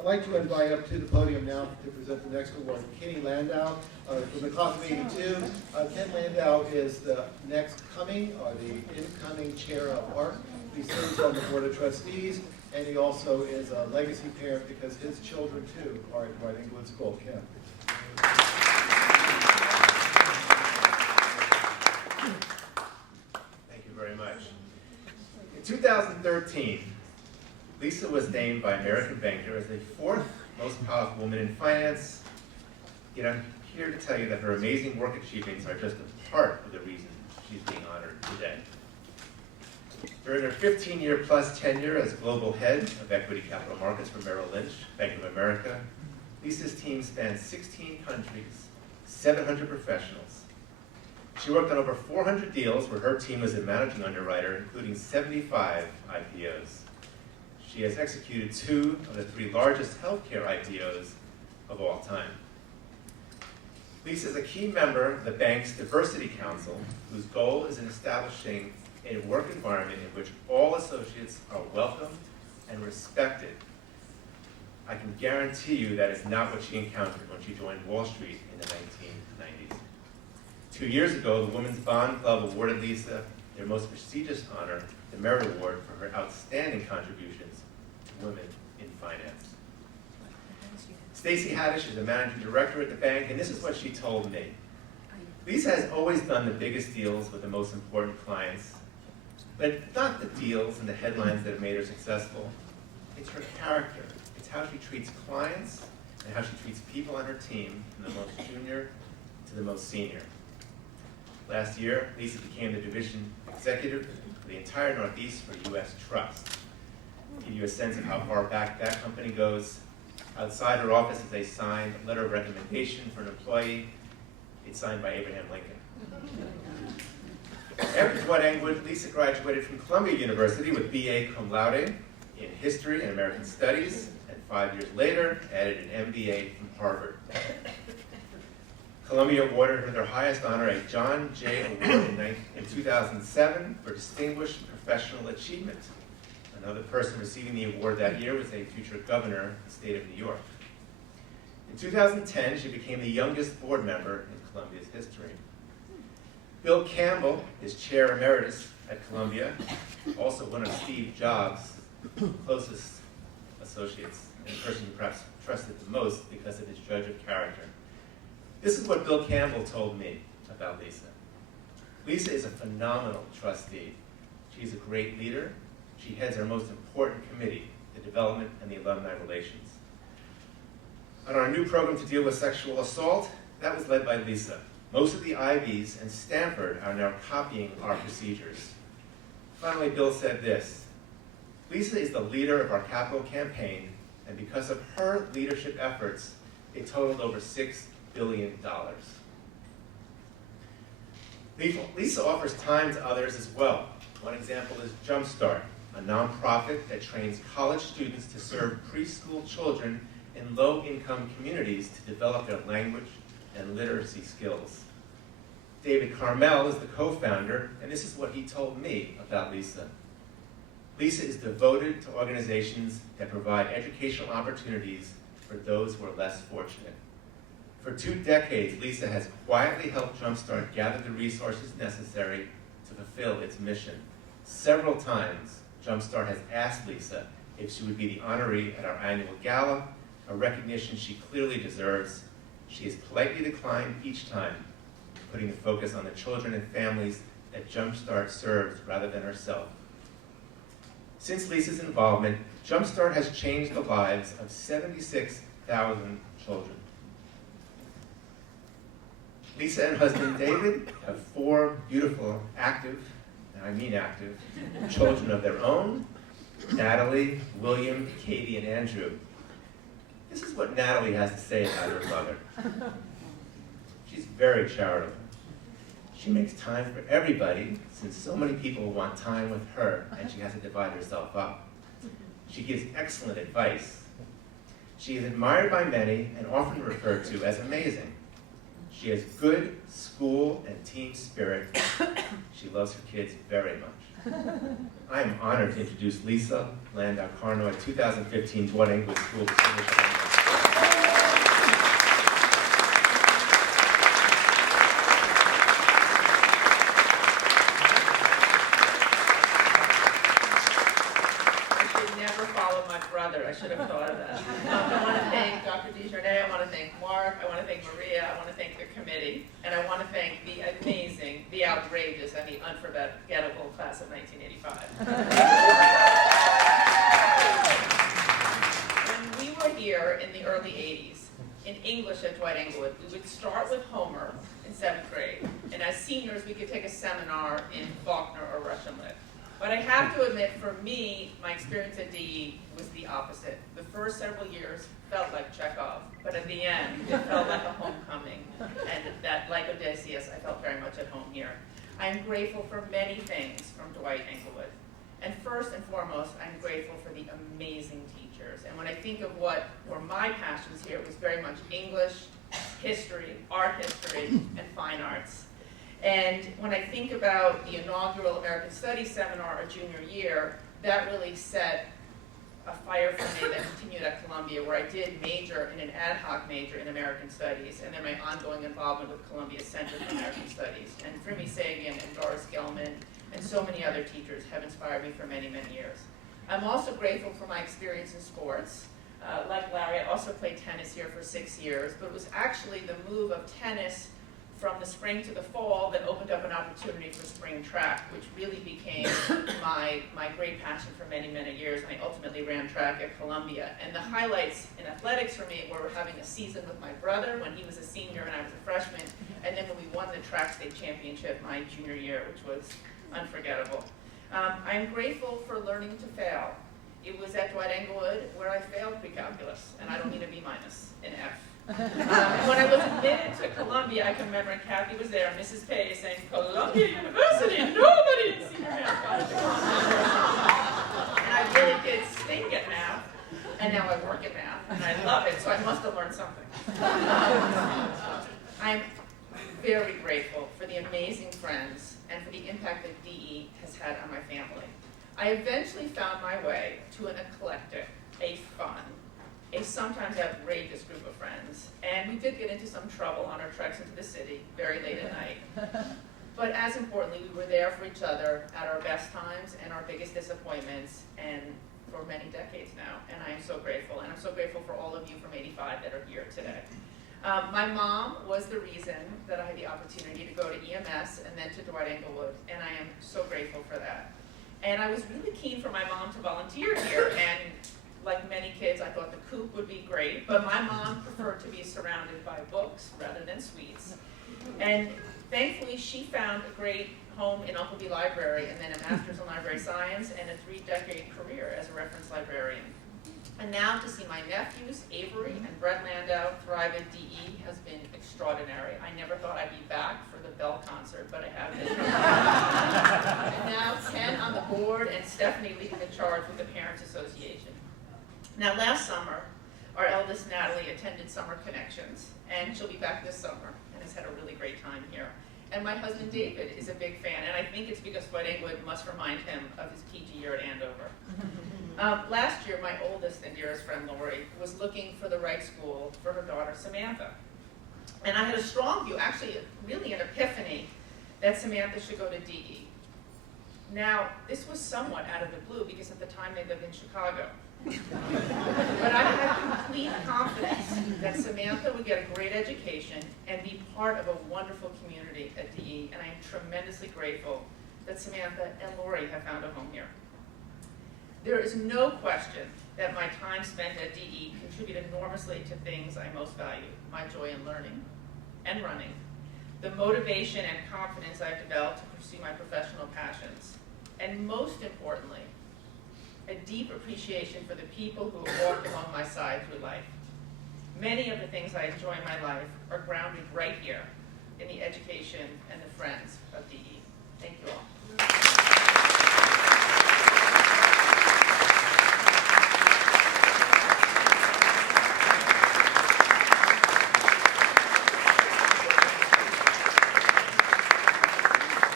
I'd like to invite up to the podium now to present the next award, Ken Landau, from the class of '82. Ken Landau is the next coming, or the incoming chair of ARC. He serves on the Board of Trustees, and he also is a legacy parent because his children, too, are at Dwight-Englewood School. Ken. Thank you very much. In 2013, Lisa was named by American Banker as the 4th most powerful woman in finance. Yet I'm here to tell you that her amazing work achievements are just a part of the reason she's being honored today. During her 15-year-plus tenure as global head of equity capital markets for Merrill Lynch, Bank of America, Lisa's team spanned 16 countries, 700 professionals. She worked on over 400 deals where her team was a managing underwriter, including 75 IPOs. She has executed 2 of the 3 largest healthcare IPOs of all time. Lisa is a key member of the bank's Diversity Council, whose goal is in establishing a work environment in which all associates are welcomed and respected. I can guarantee you that is not what she encountered when she joined Wall Street in the 1990s. 2 years ago, the Women's Bond Club awarded Lisa their most prestigious honor, the Merit Award, for her outstanding contributions to women in finance. Stacy Haddish is a managing director at the bank, and this is what she told me. Lisa has always done the biggest deals with the most important clients, but not the deals and the headlines that have made her successful. It's her character. It's how she treats clients and how she treats people on her team, from the most junior to the most senior. Last year, Lisa became the division executive for the entire Northeast for U.S. Trust. To give you a sense of how far back that company goes, outside her office is a signed letter of recommendation for an employee. It's signed by Abraham Lincoln. After Dwight-Englewood, Lisa graduated from Columbia University with B.A. cum laude in History and American Studies, and 5 years later added an MBA from Harvard. Columbia awarded her their highest honor, a John Jay Award in 2007 for Distinguished Professional Achievement. Another person receiving the award that year was a future governor of the state of New York. In 2010, she became the youngest board member in Columbia's history. Bill Campbell is chair emeritus at Columbia, also one of Steve Jobs' closest associates, and the person who perhaps trusted the most because of his judge of character. This is what Bill Campbell told me about Lisa. Lisa is a phenomenal trustee. She's a great leader. She heads our most important committee, the Development and the Alumni Relations. On our new program to deal with sexual assault, that was led by Lisa. Most of the Ivies and Stanford are now copying our procedures. Finally, Bill said this: Lisa is the leader of our capital campaign, and because of her leadership efforts, it totaled over $6 billion. Lisa offers time to others as well. One example is Jumpstart, a nonprofit that trains college students to serve preschool children in low-income communities to develop their language and literacy skills. David Carmel is the co-founder, and this is what he told me about Lisa. Lisa is devoted to organizations that provide educational opportunities for those who are less fortunate. For 2 decades, Lisa has quietly helped Jumpstart gather the resources necessary to fulfill its mission. Several times, Jumpstart has asked Lisa if she would be the honoree at our annual gala, a recognition she clearly deserves. She has politely declined each time, putting the focus on the children and families that Jumpstart serves rather than herself. Since Lisa's involvement, Jumpstart has changed the lives of 76,000 children. Lisa and husband David have 4 beautiful, active, and I mean active, children of their own: Natalie, William, Katie, and Andrew. This is what Natalie has to say about her mother. She's very charitable. She makes time for everybody, since so many people want time with her, and she has to divide herself up. She gives excellent advice. She is admired by many and often referred to as amazing. She has good school and team spirit. She loves her kids very much. I am honored to introduce Lisa Landau Carnoy, 2015 Dwight-Englewood School Distinguished Alumni. I should have thought of that. I want to thank Dr. DeJarnay, I want to thank Mark, I want to thank Maria, I want to thank the committee, and I want to thank the amazing, the outrageous, and the unforgettable class of 1985. When we were here in the early 80s, in English at Dwight-Englewood, we would start with Homer in 7th grade, and as seniors we could take a seminar in Faulkner or Russian Lit. But I have to admit, for me, my experience at DE was the opposite. The first several years felt like Chekhov, but at the end, it felt like a homecoming. And that, like Odysseus, I felt very much at home here. I am grateful for many things from Dwight-Englewood. And first and foremost, I'm grateful for the amazing teachers. And when I think of what were my passions here, it was very much English, history, art history, and fine arts. And when I think about the inaugural American Studies seminar our junior year, that really set a fire for me that continued at Columbia, where I did major in an ad hoc major in American Studies, and then my ongoing involvement with Columbia Center for American Studies. And Frimi Sagan and Doris Gelman and so many other teachers have inspired me for many, many years. I'm also grateful for my experience in sports. Like Larry, I also played tennis here for 6 years, but it was actually the move of tennis from the spring to the fall that opened up an opportunity for spring track, which really became my great passion for many, many years. And I ultimately ran track at Columbia. And the highlights in athletics for me were having a season with my brother when he was a senior and I was a freshman, and then when we won the track state championship my junior year, which was unforgettable. I'm grateful for learning to fail. It was at Dwight-Englewood where I failed pre-calculus, and I don't need a B- in F. When I was admitted to Columbia, I can remember, and Kathy was there, Mrs. Pay, saying, "Columbia University, nobody in senior math got to Columbia." And I really did stink at math, and now I work at math, and I love it, so I must have learned something. I'm very grateful for the amazing friends and for the impact that DE has had on my family. I eventually found my way to an eclectic, a fun, a sometimes outrageous group of friends, and we did get into some trouble on our treks into the city very late at night. But as importantly, we were there for each other at our best times and our biggest disappointments, and for many decades now, and I am so grateful. And I'm so grateful for all of you from 85 that are here today. My mom was the reason that I had the opportunity to go to EMS and then to Dwight-Englewood, and I am so grateful for that. And I was really keen for my mom to volunteer here, and like many kids, I thought the coop would be great, but my mom preferred to be surrounded by books rather than sweets. And thankfully, she found a great home in Uncle B Library, and then a master's in library science, and a 3-decade career as a reference librarian. And now to see my nephews, Avery and Brett Landau, thrive at DE has been extraordinary. I never thought I'd be back for the Bell concert, but I have been. And now Ken on the board and Stephanie leading the charge with the Parents Association. Now last summer, our eldest Natalie attended Summer Connections, and she'll be back this summer and has had a really great time here. And my husband David is a big fan, and I think it's because Dwight-Englewood must remind him of his PG year at Andover. Last year, my oldest and dearest friend Lori was looking for the right school for her daughter Samantha. And I had a strong view, actually really an epiphany, that Samantha should go to DE. Now, this was somewhat out of the blue because at the time they lived in Chicago. But I had complete confidence that Samantha would get a great education and be part of a wonderful community at DE, and I am tremendously grateful that Samantha and Lori have found a home here. There is no question that my time spent at DE contributed enormously to things I most value: my joy in learning and running, the motivation and confidence I've developed to pursue my professional passions, and most importantly, a deep appreciation for the people who have walked along my side through life. Many of the things I enjoy in my life are grounded right here in the education and the friends of DE. Thank you all.